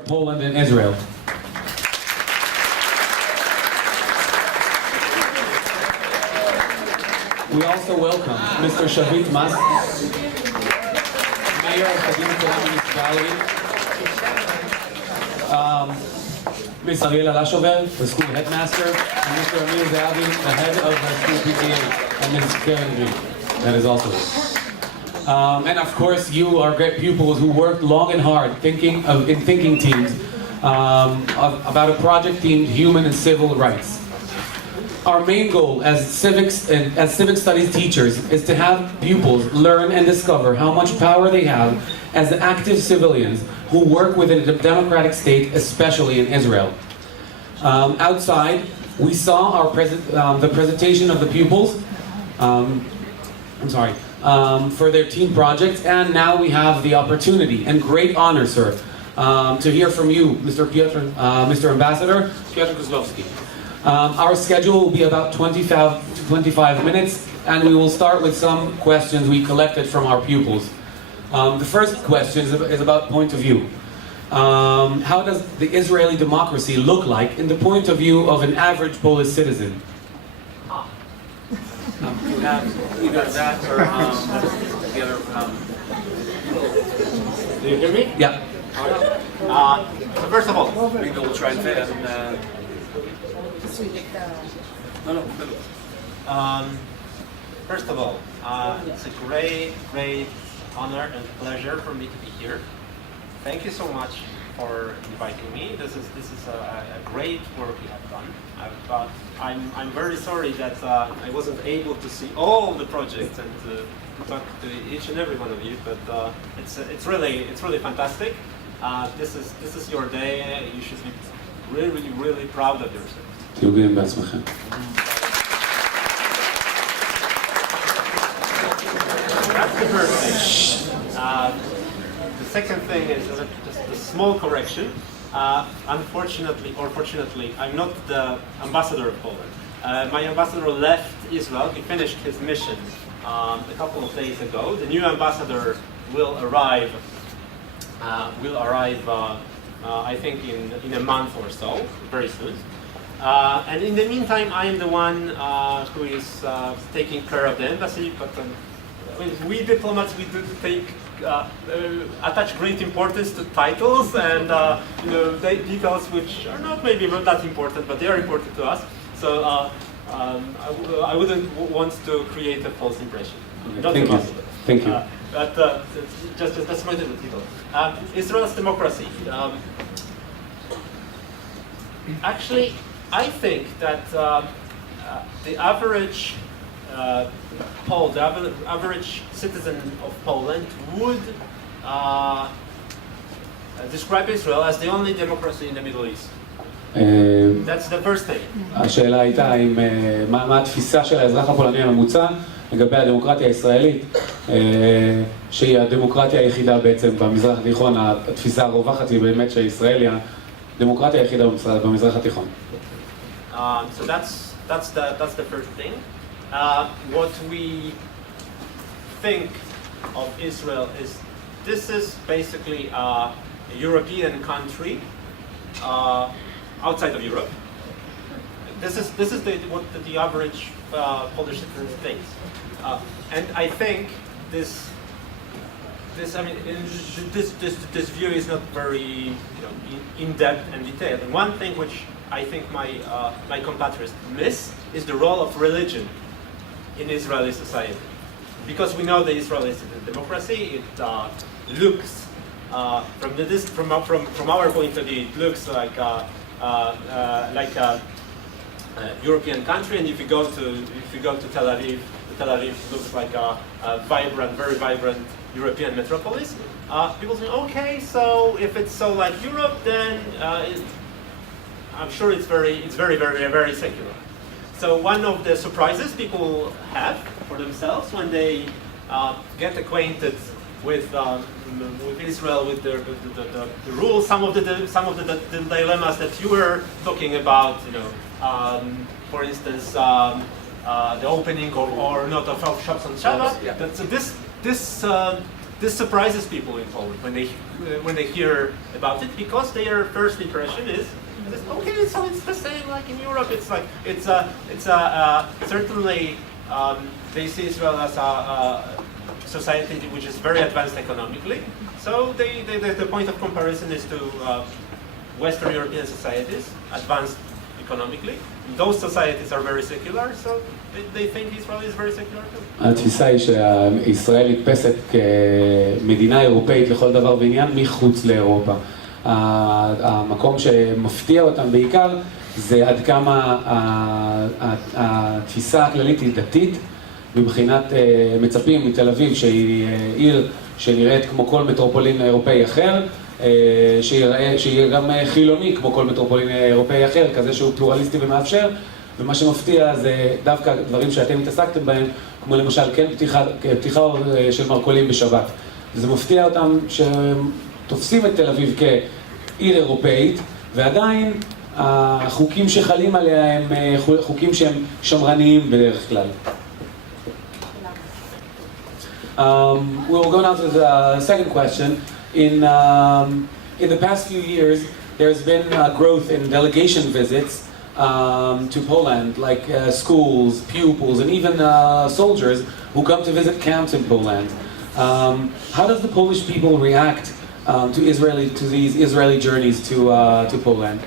Poland and Israel. We also welcome Mr. Shavit Mas, Mayor of the Pulin Municipality, Ms. Ariel Alashover, the school headmaster, and Mr. Amir Zahavi, the head of the school PTA, and Ms. Karen Green, that is also here. And of course, you are great pupils who worked long and hard in thinking teams about a project themed human and civil rights. Our main goal as civic studies teachers is to have pupils learn and discover how much power they have as active civilians who work within a democratic state, especially in Israel. Outside, we saw the presentation of the pupils. For their team projects, and now we have the opportunity and great honor, sir, to hear from you, Mr. Ambassador Piotr Kozlowski. Our schedule will be about 25 minutes, and we will start with some questions we collected from our pupils. The first question is about point of view. How does the Israeli democracy look like in the point of view of an average Polish citizen? You have either that or the other. Do you hear me? Yeah. So first of all, maybe we'll try and fit it. First of all, it's a great honor and pleasure for me to be here. Thank you so much for inviting me. This is a great work you have done. But I'm very sorry that I wasn't able to see all the projects and to talk to each and every one of you. But it's really fantastic. This is your day. You should be really proud of yourself. תהיו גאים בעצמכם. That's the first thing. The second thing is just a small correction. Unfortunately, or fortunately, I'm not the ambassador of Poland. My ambassador left Israel. He finished his mission a couple of days ago. The new ambassador will arrive. I think in a month or so, very soon. And in the meantime, I am the one who is taking care of the embassy. But we diplomats, we do attach great importance to titles and details which are not maybe not that important, but they are important to us. So I wouldn't want to create a false impression. Not Thank you. Thank you. But just that's my little title. Israel's democracy. Actually, I think that the average the average citizen of Poland would describe Israel as the only democracy in the Middle East. That's the first thing. השאלה הייתה מה התפיסה של האזרח הפולני הממוצע לגבי הדמוקרטיה הישראלית, שהיא הדמוקרטיה היחידה בעצם במזרח התיכון. התפיסה הרווחת היא באמת שישראל היא הדמוקרטיה היחידה במזרח התיכון. So that's the first thing. What we think of Israel is this is basically a European country outside of Europe. This is what the average Polish citizen thinks, and I think this view is not very in depth and detailed. And one thing which I think my compatriots miss is the role of religion in Israeli society, because we know the Israeli democracy. It looks from our point of view, it looks like a European country. And if you go to Tel Aviv looks like a very vibrant European metropolis. People say, okay, so if it's so like Europe, then I'm sure it's very secular. So one of the surprises people have for themselves when they get acquainted with Israel, with the rules, some of the dilemmas that you were talking about, for instance, the opening or not of shops on Shabbat. Yeah. So this surprises people in Poland when they hear about it, because their first impression is, okay, so it's the same like in Europe. It's like certainly they see Israel as a society which is very advanced economically. So the point of comparison is to Western European societies, advanced economically. Those societies are very secular, so they think Israel is very secular too. התפיסה היא שישראל נתפסת כמדינה אירופאית לכל דבר ועניין מחוץ לאירופה. המקום שמפתיע אותם בעיקר זה עד כמה התפיסה הכללית היא דתית, מבחינת מצפים מתל אביב שהיא עיר שנראית כמו כל מטרופולין אירופאי אחר, שיהיה גם חילוני כמו כל מטרופולין אירופאי אחר, כזה שהוא פלורליסטי ומאפשר, ומה שמפתיע זה דווקא דברים שאתם התעסקתם בהם, כמו למשל כן פתיחה של מרכולים בשבת. וזה מפתיע אותם שתופסים את תל אביב כעיר אירופאית, ועדיין החוקים שחלים עליה הם חוקים שהם שמרניים בדרך כלל. We'll go now to the second question. In the past few years, there's been growth in delegation visits to Poland, like schools, pupils, and even soldiers who come to visit camps in Poland. How does the Polish people react to these Israeli journeys to Poland?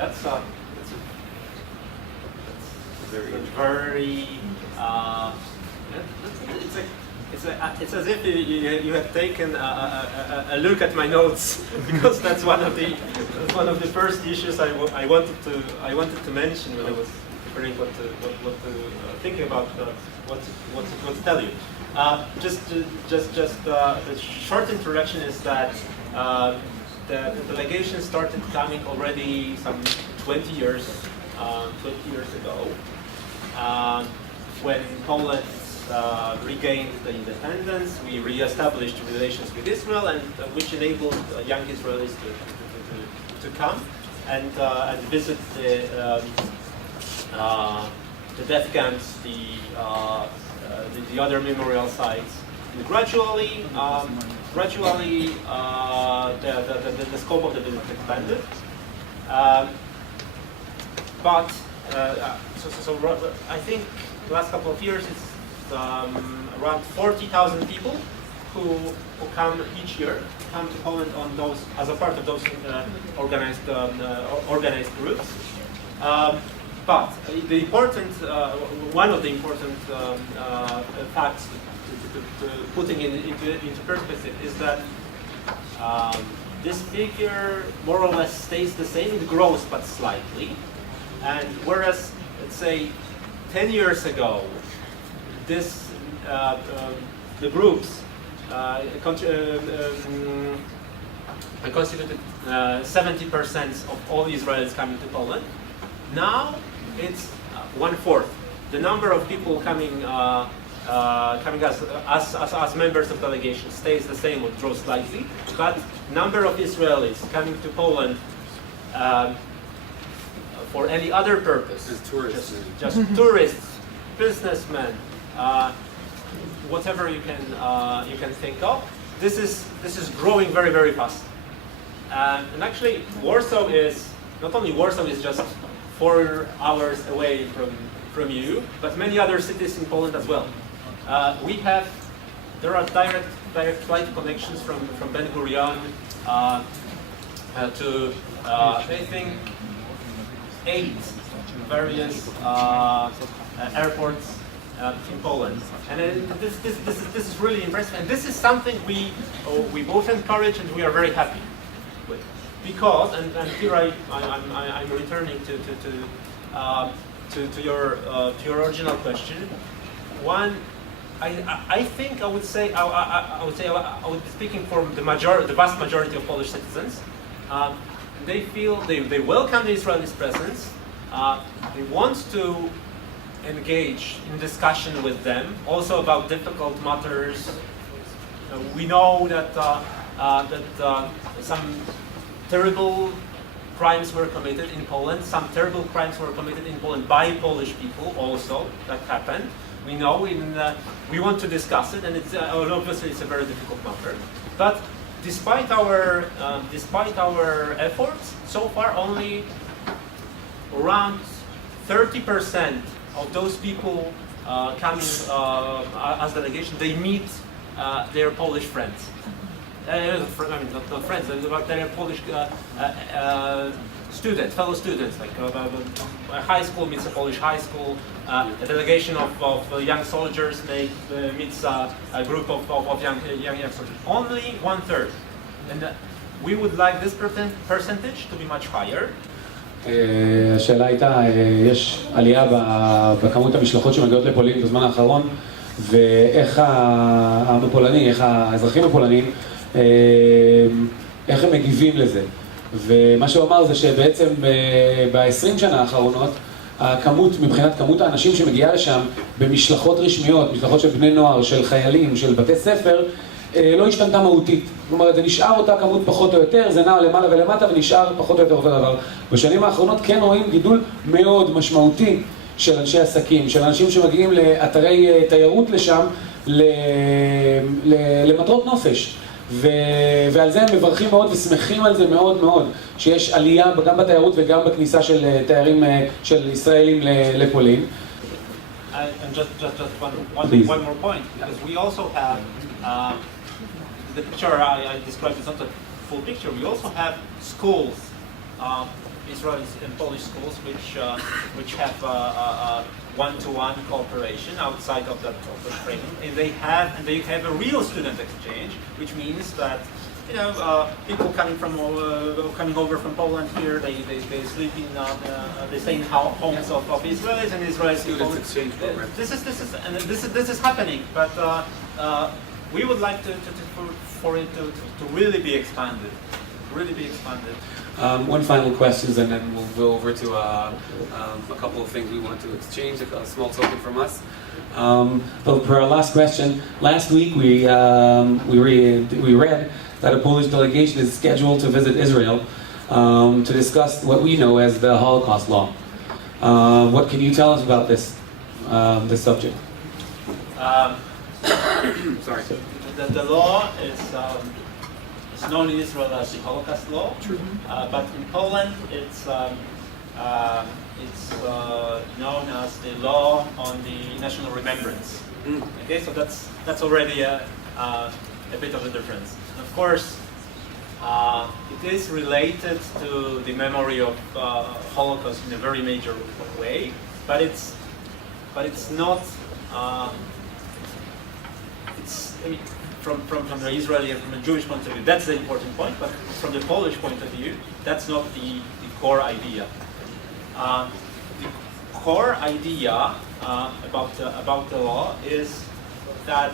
That's a very it's as if you have taken a look at my notes, because that's one of the first issues I wanted to mention when I was preparing what to thinking about what to tell you. Just the short introduction is that the delegation started coming already some 20 years ago, when Poland regained the independence. We re-established relations with Israel, and which enabled young Israelis to come and visit the death camps, the other memorial sites. And gradually, the scope of the visit expanded. But I think the last couple of years it's around 40,000 people who come each year, come to Poland on those as a part of those organized groups. But one of the important facts to putting into perspective is that this figure more or less stays the same. It grows but slightly, and whereas let's say 10 years ago, the groups constituted 70% of all Israelis coming to Poland. Now it's 1/4. The number of people coming as members of delegation stays the same or grows slightly, but number of Israelis coming to Poland for any other purpose, just tourists, businessmen, whatever you can think of. This is growing very, very fast. And actually, Warsaw is just 4 hours away from you, but many other cities in Poland as well. There are direct flight connections from Ben Gurion to I think 8 various airports in Poland, and this is really impressive, and this is something we both encourage and we are very happy with, because and here I'm returning to your original question. One, I think I would be speaking for the vast majority of Polish citizens. They feel they welcome the Israelis' presence. They want to engage in discussion with them, also about difficult matters. We know that some terrible crimes were committed in Poland. Some terrible crimes were committed in Poland by Polish people also, that happened. We know, we want to discuss it, and it's obviously it's a very difficult matter. But despite our efforts, so far only around 30% of those people coming as delegation, they meet their Polish friends. I mean, not friends, but their Polish students, fellow students. Like a high school meets a Polish high school. A delegation of young soldiers meets a group of young soldiers. Only 1/3, and we would like this percentage to be much higher. השאלה הייתה, יש עלייה בכמות המשלחות שמגיעות לפולין בזמן האחרון, ואיך העם הפולני, איך האזרחים הפולנים, איך הם מגיבים לזה. ומה שהוא אמר זה שבעצם ב-20 שנה האחרונות, מבחינת כמות האנשים שמגיעה לשם במשלחות רשמיות, משלחות של בני נוער, של חיילים, של בתי ספר, לא השתנתה מהותית. זאת אומרת, זה נשאר אותה כמות פחות או יותר, זה נע למעלה ולמטה ונשאר פחות או יותר אותו דבר. בשנים האחרונות כן רואים גידול מאוד משמעותי של אנשי עסקים, של אנשים שמגיעים לאתרי תיירות לשם למטרות נופש. ועל זה הם מברכים מאוד ושמחים על זה מאוד מאוד, שיש עלייה גם בתיירות וגם בכניסה של תיירים של ישראלים לפולין. And just one more point, because we also have the picture I described is not a full picture. We also have schools, Israeli and Polish schools, which have one-to-one cooperation outside of the training, and they have a real student exchange, which means that people coming over from Poland here, they sleep in the same homes of Israelis and Israelis. Students exchange program. This is happening, but we would like for it to really be expanded. One final question, and then we'll go over to a couple of things we want to exchange, a small token from us. But for our last question, last week we read that a Polish delegation is scheduled to visit Israel to discuss what we know as the Holocaust law. What can you tell us about this subject? Sorry. The law is known in Israel as the Holocaust law, but in Poland it's known as the law on the national remembrance. Okay, so that's already a bit of a difference. Of course, it is related to the memory of Holocaust in a very major way, but it's not. From the Israeli and from the Jewish point of view, that's the important point. But from the Polish point of view, that's not the core idea. The core idea about the law is that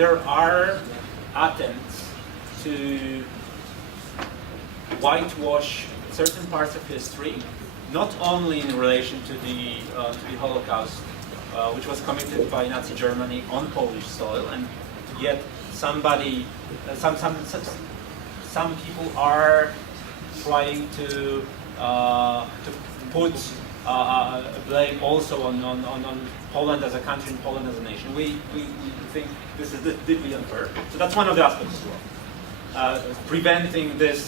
there are attempts to whitewash certain parts of history, not only in relation to the Holocaust, which was committed by Nazi Germany on Polish soil, and yet some people are trying to put blame also on Poland as a country and Poland as a nation. We think this is deeply unfair. So that's one of the aspects as well, preventing this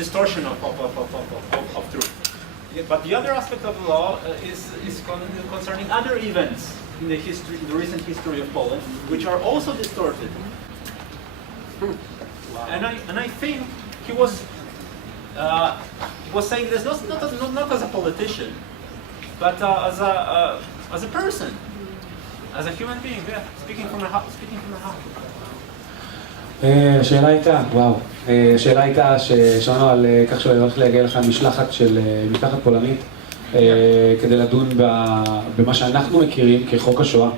distortion of truth. But the other aspect of the law is concerning other events in the recent history of Poland, which are also distorted. Wow. And I think he was saying this not as a politician, but as a person, as a human being. Yeah, speaking from the heart. השאלה הייתה ששמענו על כך שהולך להגיע לך משלחת פולנית כדי לדון במה שאנחנו מכירים כחוק השואה,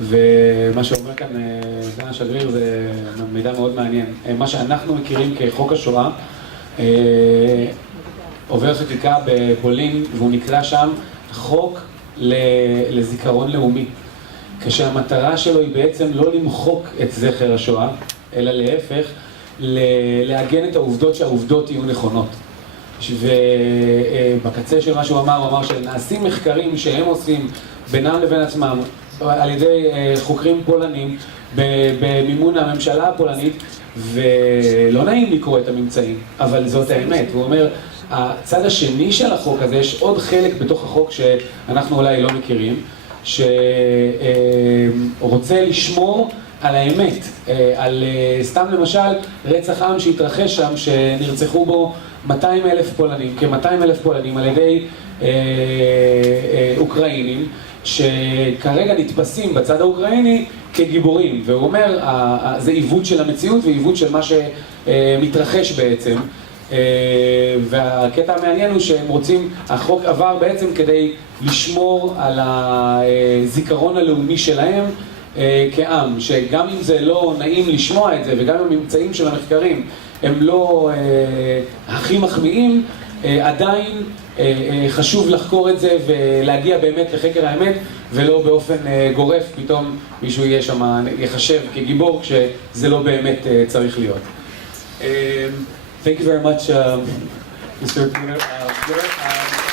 ומה שאומר כאן סגן השגריר זה מידע מאוד מעניין. מה שאנחנו מכירים כחוק השואה עובר חקיקה בפולין, והוא נקרא שם חוק לזיכרון לאומי, כשהמטרה שלו היא בעצם לא למחוק את זכר השואה, אלא להפך, לעגן את העובדות שהעובדות יהיו נכונות. ובקצה של מה שהוא אמר שנעשים מחקרים שהם עושים בינם לבין עצמם על ידי חוקרים פולנים במימון הממשלה הפולנית, ולא נעים לקרוא את הממצאים, אבל זאת האמת. הוא אומר, הצד השני של החוק הזה, יש עוד חלק בתוך החוק שאנחנו אולי לא מכירים, שרוצה לשמור על האמת, על סתם למשל רצח עם שהתרחש שם, שנרצחו בו 200,000 פולנים, כ-200,000 פולנים על ידי אוקראינים, שכרגע נתפסים בצד האוקראיני כגיבורים. והוא אומר, זה עיוות של המציאות ועיוות של מה שמתרחש בעצם. והקטע המעניין הוא שהם רוצים, החוק עבר בעצם כדי לשמור על הזיכרון הלאומי שלהם כעם, שגם אם זה לא נעים לשמוע את זה, וגם אם הממצאים של המחקרים הם לא הכי מחמיאים, עדיין חשוב לחקור את זה ולהגיע באמת לחקר האמת, ולא באופן גורף פתאום מישהו יהיה שם, יחשב כגיבור כשזה לא באמת צריך להיות. Thank you very much, Mr. Peter.